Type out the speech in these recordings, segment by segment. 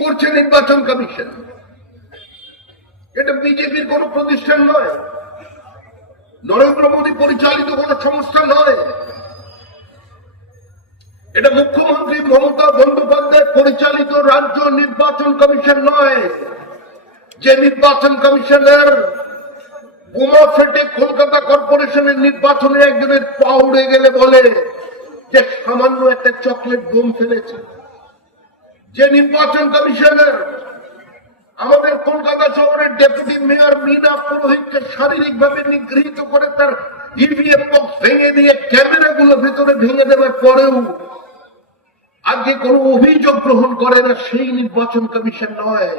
করছে নির্বাচন কমিশন। এটা বিজেপির কোন প্রতিষ্ঠান নয়। নরেন্দ্র মোদী পরিচালিত কোন সংস্থা নয়। এটা মুখ্যমন্ত্রী মমতা বন্দ্যোপাধ্যায় পরিচালিত রাজ্য নির্বাচন কমিশন নয়। যে নির্বাচন কমিশনের বোমা ফেটে কলকাতা কর্পোরেশনের নির্বাচনে একজনের পা উড়ে গেলে বলে যে সামান্য একটা চকলেট বোম ফেলেছে। যে নির্বাচন কমিশনের আমাদের কলকাতা শহরের ডেপুটি মেয়র মীনা পুরোহিতকে শারীরিকভাবে নিগৃহীত করে তার বক্স ভেঙে দিয়ে ভেতরে ভেঙে দেওয়ার পরেও আজকে কোনো অভিযোগ গ্রহণ করে না, সেই নির্বাচন কমিশন নয়।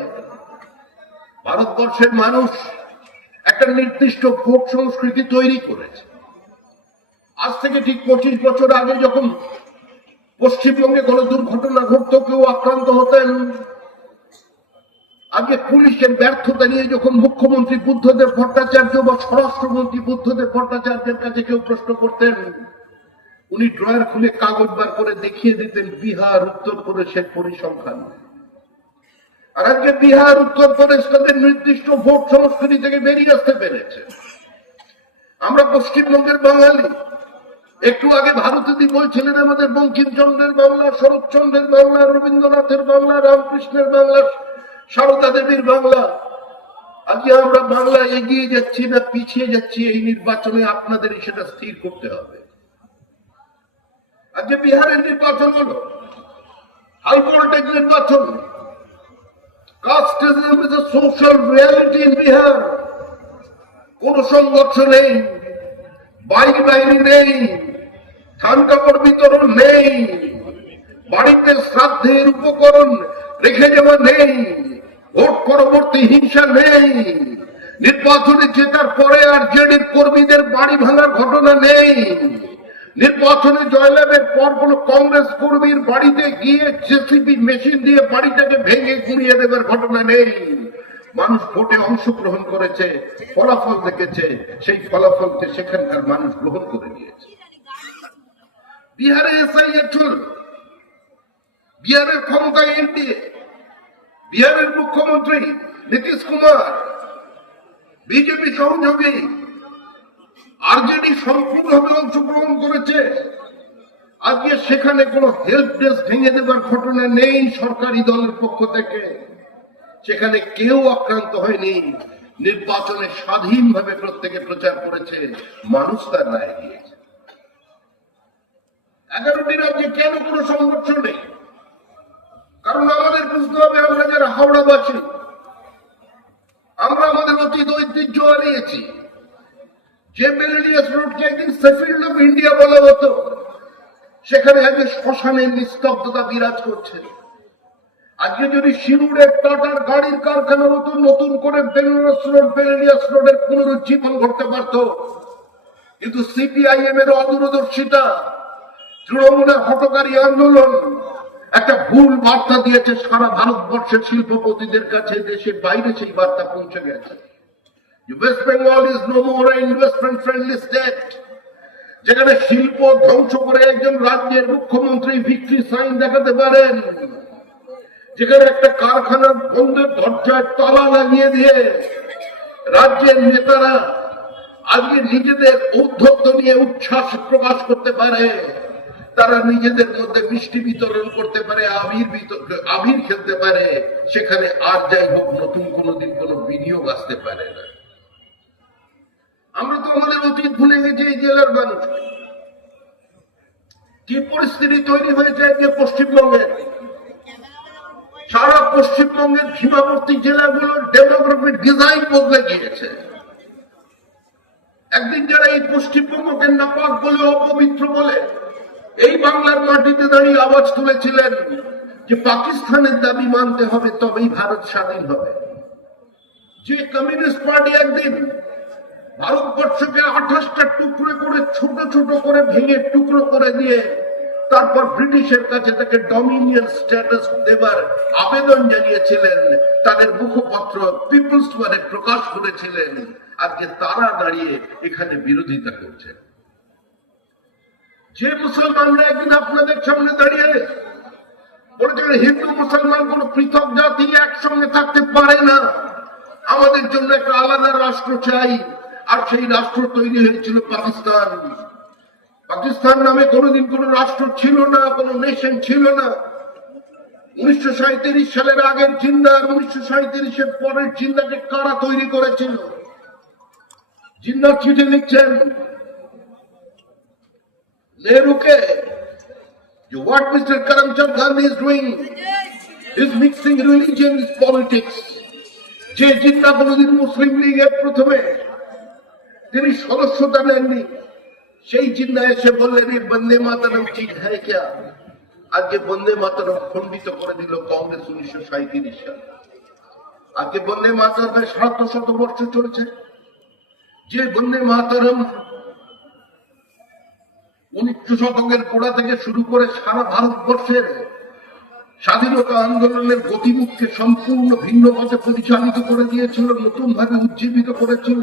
ভারতবর্ষের মানুষ একটা নির্দিষ্ট ভোট সংস্কৃতি তৈরি করেছে। আজ থেকে ঠিক পঁচিশ বছর আগে যখন পশ্চিমবঙ্গে কোনো দুর্ঘটনা ঘটতো, কেউ আক্রান্ত হতেন। আগে পুলিশের ব্যর্থতা নিয়ে যখন মুখ্যমন্ত্রী বুদ্ধদেব ভট্টাচার্য বা স্বরাষ্ট্রমন্ত্রী বুদ্ধদেব ভট্টাচার্যের কাছে কেউ প্রশ্ন করতেন, উনি ড্রয়ার খুলে কাগজ বার করে দেখিয়ে দিতেন বিহার উত্তরপ্রদেশের পরিসংখ্যান। আর আজকে বিহার উত্তরপ্রদেশ তাদের নির্দিষ্ট ভোট সংস্কৃতি থেকে বেরিয়ে আসতে পেরেছে। আমরা পশ্চিমবঙ্গের বাঙালি একটু আগে ভারতীদি বলছিলেন, আমাদের বঙ্কিমচন্দ্রের বাংলা, শরৎচন্দ্রের বাংলা, রবীন্দ্রনাথের বাংলা, রামকৃষ্ণের বাংলা, সারদা দেবীর বাংলা, আজকে আমরা বাংলা এগিয়ে যাচ্ছি না পিছিয়ে যাচ্ছি, এই নির্বাচনে আপনাদের সেটা স্থির করতে হবে। আজকে বিহারের নির্বাচন হলো হাই নির্বাচন casteism is a social reality in Bihar, কোন সংঘর্ষ নেই বাইক বাহিনী নেই ধান কাপড় বিতরণ নেই। বাড়িতে শ্রাদ্ধের উপকরণ রেখে যাওয়া নেই। ভোট পরবর্তী হিংসা নেই। নির্বাচনে জেতার পরে আর জেডির কর্মীদের বাড়ি ভাঙার ঘটনা নেই। নির্বাচনে জয়লাভের পর কোন কংগ্রেস কর্মীর বাড়িতে গিয়ে জেসিবি মেশিন দিয়ে বাড়িটাকে ভেঙে গুড়িয়ে দেবার ঘটনা নেই। মানুষ ভোটে অংশগ্রহণ করেছে, ফলাফল দেখেছে, সেই ফলাফলকে সেখানকার মানুষ গ্রহণ করে নিয়েছে। বিহারে এসআইএ চল বিহারের ক্ষমতায় এনডিএ বিহারের মুখ্যমন্ত্রী নীতিশ কুমার, বিজেপি সহযোগী, আরজেডি সম্পূর্ণভাবে অংশগ্রহণ করেছে। আজকে সেখানে কোনো হেল্প ডেস্ক ভেঙে দেবার ঘটনা নেই সরকারি দলের পক্ষ থেকে। সেখানে কেউ আক্রান্ত হয়নি। নির্বাচনে স্বাধীনভাবে প্রত্যেকে প্রচার করেছে মানুষ তার রায় দিয়েছে। এগারোটি রাজ্যে কেন কোনো সংঘর্ষ নেই? কারণ আমাদের বুঝতে হবে আমরা যারা হাওড়াবাসী, আমরা আমাদের অতীত ঐতিহ্য হারিয়েছি। যে মেলেরিয়াস রোডকে একদিন সেফিল্ড অফ ইন্ডিয়া বলা হতো, সেখানে আজকে শ্মশানের নিস্তব্ধতা বিরাজ করছে। আজকে যদি শিরুড়ের টাটার গাড়ির কারখানা মতো নতুন করে বেনারস রোড বেলেরিয়াস রোডের পুনরুজ্জীবন ঘটতে পারত। কিন্তু সিপিআইএম এর অদূরদর্শিতা তৃণমূলের হটকারী আন্দোলন। একটা ভুল বার্তা দিয়েছে সারা ভারতবর্ষের শিল্পপতিদের কাছে, দেশের বাইরে সেই বার্তা পৌঁছে গেছে। West Bengal is no more investment friendly state যেখানে শিল্প ধ্বংস করে একজন রাজ্যের মুখ্যমন্ত্রী ভিক্টরি সাইন দেখাতে পারেন, যেখানে একটা কারখানার বন্ধের দরজায় তালা লাগিয়ে দিয়ে রাজ্যের নেতারা আজকে নিজেদের ঔদ্ধত্য নিয়ে উচ্ছ্বাস প্রকাশ করতে পারে। তারা নিজেদের মধ্যে মিষ্টি বিতরণ করতে পারে আবির আবির খেলতে পারে, সেখানে আর যাই হোক, নতুন কোনোদিন কোনো বিনিয়োগ আসতে পারে না। আমরা তো আমাদের অতীত ভুলে গেছি এই জেলার মানুষ। কি পরিস্থিতি তৈরি হয়েছে আজকে পশ্চিমবঙ্গে সারা পশ্চিমবঙ্গের সীমাবর্তী জেলাগুলোর ডেমোগ্রাফিক ডিজাইন বদলে গিয়েছে। একদিন যারা এই পশ্চিমবঙ্গকে নাপাক বলে, অপবিত্র বলে এই বাংলার মাটিতে দাঁড়িয়ে আওয়াজ তুলেছিলেন যে পাকিস্তানের দাবি মানতে হবে, তবেই ভারত স্বাধীন হবে। যে কমিউনিস্ট পার্টি একদিন ভারতবর্ষকে আঠাশটা টুকরো করে, ছোট ছোট করে ভেঙে টুকরো করে দিয়ে তারপর ব্রিটিশের কাছে তাকে ডমিনিয়ন স্ট্যাটাস দেবার আবেদন জানিয়েছিলেন। তাদের মুখপত্র পিপলস মানে প্রকাশ করেছিলেন। আজকে তারা দাঁড়িয়ে এখানে বিরোধিতা করছেন। যে মুসলমানরা একদিন আপনাদের সামনে দাঁড়িয়ে বলেছিলেন হিন্দু মুসলমান কোন পৃথক জাতি একসঙ্গে থাকতে পারে না। আমাদের জন্য একটা আলাদা রাষ্ট্র চাই, আর সেই রাষ্ট্র তৈরি হয়েছিল পাকিস্তান। পাকিস্তান নামে কোনোদিন কোন রাষ্ট্র ছিল না, কোন নেশন ছিল না। উনিশশো সাঁইত্রিশ সালের আগের চিন্তা আর উনিশশো সাঁত্রিশের পরের চিন্তাকে কারা তৈরি করেছিল? জিন্না চিঠি লিখছেন নেহরুকে যে what Mr. Karamchand Gandhi is doing is mixing religion with politics. যে চিন্তা কোনদিন মুসলিম লীগের প্রথমে তিনি সদস্যতা নেননি, সেই চিন্তা এসে বললেন এই বন্দে মাতারম চিজ হ্যাঁ ক্যা আজকে বন্দে মাতারম খণ্ডিত করে দিল কংগ্রেস উনিশশো সাঁত্রিশ সালে আজকে বন্দে মাতারমের শত শত বর্ষ চলছে যে বন্দে মাতারম উনিশশো শতকের গোড়া থেকে শুরু করে সারা ভারতবর্ষের স্বাধীনতা আন্দোলনের গতিমুখকে সম্পূর্ণ ভিন্ন পথে পরিচালিত করে দিয়েছিল, নতুন ভাবে উজ্জীবিত করেছিল।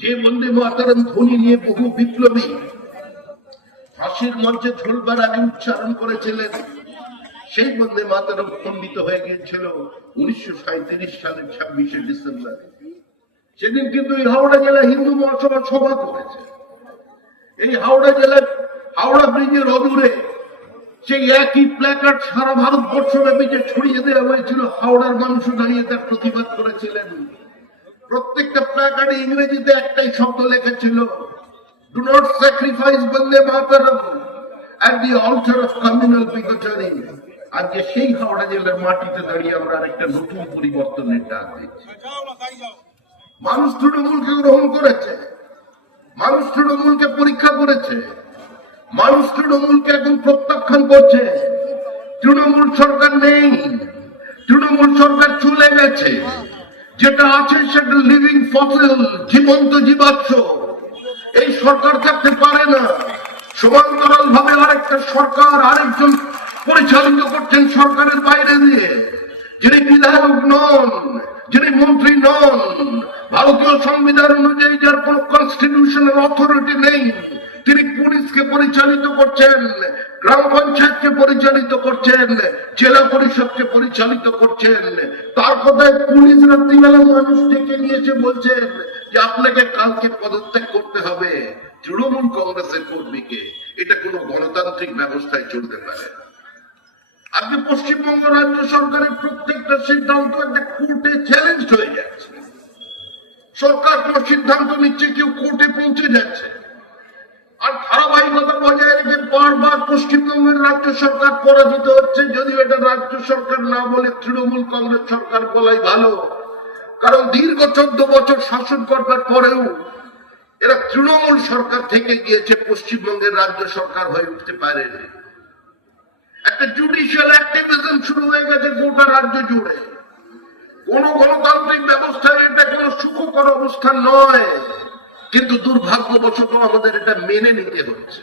যে বন্দে মাতারম ধ্বনি নিয়ে বহু বিপ্লবী ফাঁসির মঞ্চে ঝোলবার আগে উচ্চারণ করেছিলেন, সেই বন্দে মাতারম খণ্ডিত হয়ে গিয়েছিল উনিশশো সালের ছাব্বিশে ডিসেম্বর। সেদিন কিন্তু হাওড়া জেলা হিন্দু মহাসভা সভা করেছে। এই হাওড়া জেলার হাওড়া ব্রিজের অদূরে সেই একই প্ল্যাকার্ড সারা ভারতবর্ষ ব্যাপী যে ছড়িয়ে দেওয়া হয়েছিল, হাওড়ার মানুষ দাঁড়িয়ে তার প্রতিবাদ করেছিলেন। প্রত্যেকটা প্ল্যাকার্ডে ইংরেজিতে একটাই শব্দ লেখা ডু নট স্যাক্রিফাইস আজকে সেই হাওড়া জেলার মাটিতে দাঁড়িয়ে আমরা আরেকটা নতুন পরিবর্তনের ডাক দিচ্ছি। মানুষ তৃণমূলকে গ্রহণ করেছে। মানুষ তৃণমূলকে পরীক্ষা করেছে, মানুষ তৃণমূলকে এখন প্রত্যাখ্যান করছে। তৃণমূল সরকার নেই, তৃণমূল সরকার চলে গেছে। যেটা আছে সেটা লিভিং ফসল জীবন্ত জীবাশ্ম। এই সরকার থাকতে পারে না। সমান্তরাল ভাবে আরেকটা সরকার, আরেকজন পরিচালিত করছেন সরকারের বাইরে দিয়ে, যিনি বিধায়ক নন। যিনি মন্ত্রী নন, ভারতীয় সংবিধান অনুযায়ী যার কোন কনস্টিটিউশনাল অথরিটি নেই, তিনি পুলিশকে পরিচালিত করছেন, গ্রাম পঞ্চায়েতকে পরিচালিত করছেন, জেলা পরিষদকে পরিচালিত করছেন। তার কথায় পুলিশ রাত্রিবেলা মানুষ ডেকে নিয়েছে, বলছেন যে আপনাকে কালকে পদত্যাগ করতে হবে তৃণমূল কংগ্রেসের কর্মীকে। এটা কোনো গণতান্ত্রিক ব্যবস্থায় চলতে পারে না। আজকে পশ্চিমবঙ্গ রাজ্য সরকারের প্রত্যেকটা সিদ্ধান্ত একটা কোর্টে চ্যালেঞ্জ হয়ে যাচ্ছে। সরকার কোন সিদ্ধান্ত নিচ্ছে, কেউ কোর্টে পৌঁছে যাচ্ছে। আর ধারাবাহিকতা বজায় রেখে বারবার পশ্চিমবঙ্গের রাজ্য সরকার পরাজিত হচ্ছে, যদিও এটা রাজ্য সরকার না বলে তৃণমূল কংগ্রেস সরকার বলাই ভালো। কারণ দীর্ঘ চোদ্দ বছর শাসন করবার পরেও এরা তৃণমূল সরকার থেকে গিয়েছে, পশ্চিমবঙ্গের রাজ্য সরকার হয়ে উঠতে পারেনি। একটা জুডিশিয়াল অ্যাক্টিভিজম শুরু হয়ে গেছে গোটা রাজ্য জুড়ে। কোন গণতান্ত্রিক ব্যবস্থায় এটা কোনো সুখকর অবস্থা নয়। কিন্তু দুর্ভাগ্যবশত আমাদের এটা মেনে নিতে হচ্ছে।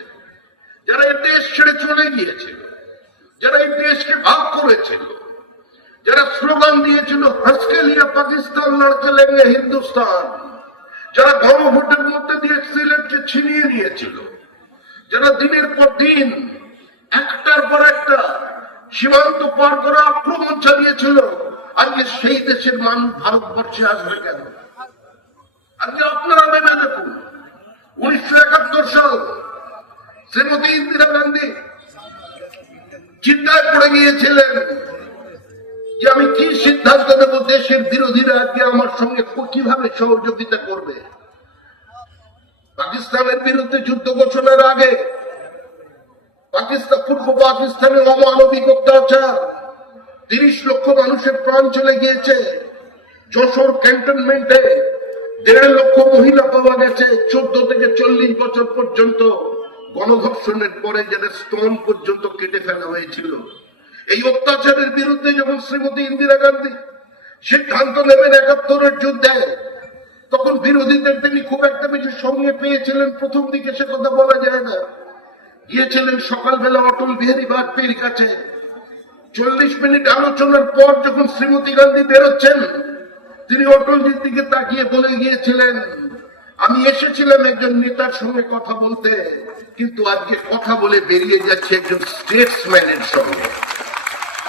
যারা এই দেশ ছেড়ে চলে গিয়েছিল, যারা এই দেশকে ভাগ করেছিল, যারা স্লোগান দিয়েছিল হসকে পাকিস্তান লড়কে লেগে হিন্দুস্তান। যারা গণভোটের মধ্যে দিয়ে সিলেটকে ছিনিয়ে নিয়েছিল, যারা দিনের পর দিন একটার পর একটা সীমান্ত পার করে আক্রমণ চালিয়েছিল। আজকে সেই দেশের মানুষ ভারতবর্ষে আসবে কেন? আজকে আপনারা ভেবে দেখুন, উনিশশো একাত্তর সাল শ্রীমতী ইন্দিরা গান্ধী চিন্তায় পড়ে গিয়েছিলেন যে আমি কি সিদ্ধান্ত নেব দেশের বিরোধীরা আজকে আমার সঙ্গে কীভাবে সহযোগিতা করবে। পাকিস্তানের বিরুদ্ধে যুদ্ধ ঘোষণার আগে পাকিস্তান পূর্ব পাকিস্তানের অমানবিক অত্যাচার। তিরিশ লক্ষ মানুষের প্রাণ চলে গিয়েছে। যশোর ক্যান্টনমেন্টে দেড় লক্ষ মহিলা পাওয়া গেছে। চোদ্দ থেকে চল্লিশ বছর পর্যন্ত গণধর্ষণের পরে যাদের স্তন পর্যন্ত কেটে ফেলা হয়েছিল। এই অত্যাচারের বিরুদ্ধে যখন শ্রীমতী ইন্দিরা গান্ধী সিদ্ধান্ত নেবেন একাত্তরের যুদ্ধে, তখন বিরোধীদের তিনি খুব একটা বেশি সঙ্গে পেয়েছিলেন। প্রথম দিকে সে কথা বলা যায় না। গিয়েছিলেন সকালবেলা অটল বিহারী বাজপেয়ীর কাছে। চল্লিশ মিনিট আলোচনার পর যখন শ্রীমতী গান্ধী বেরোচ্ছেন, তিনি অটলজির দিকে তাকিয়ে বলে গিয়েছিলেন, আমি এসেছিলাম একজন নেতার সঙ্গে কথা বলতে, কিন্তু আজকে কথা বলে বেরিয়ে যাচ্ছে একজন স্টেটসম্যানের সঙ্গে।